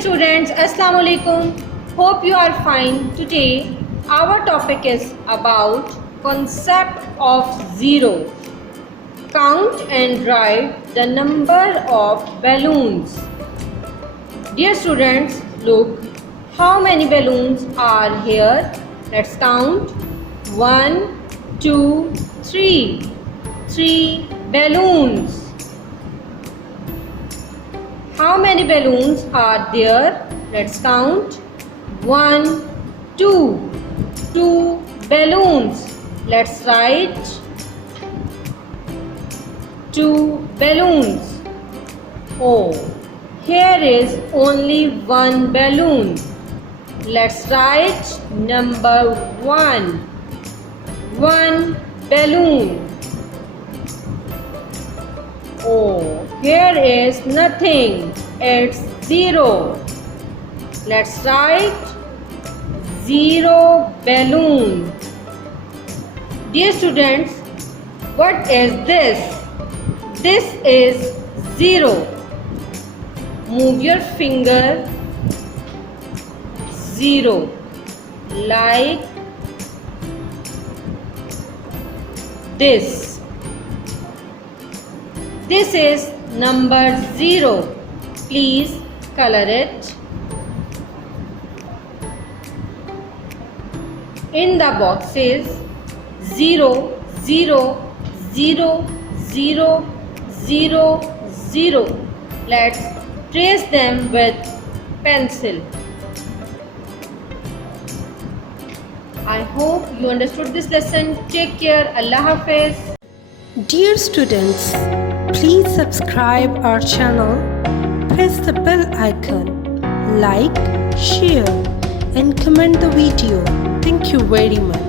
students, Assalamu alaikum. Hope you are fine. Today our topic is about concept of zero. Count and write the number of balloons. Dear students, look how many balloons are here. Let's count. 1, 2, 3. 3 balloons. How many balloons are there? Let's count. 1, 2. 2 balloons. Let's write 2 balloons. Oh, here is only 1 balloon. Let's write number 1. 1 balloon. Oh, here is nothing. It's 0. Let's write 0 balloon. Dear students, what is this? This is 0. Move your finger 0 like this. This is number 0. Please color it. In the boxes 0, 0, 0, 0, 0, 0. Let's trace them with pencil. I hope you understood this lesson. Take care. Allah Hafiz. Dear students, please subscribe our channel, press the bell icon, like, share and comment the video. Thank you very much.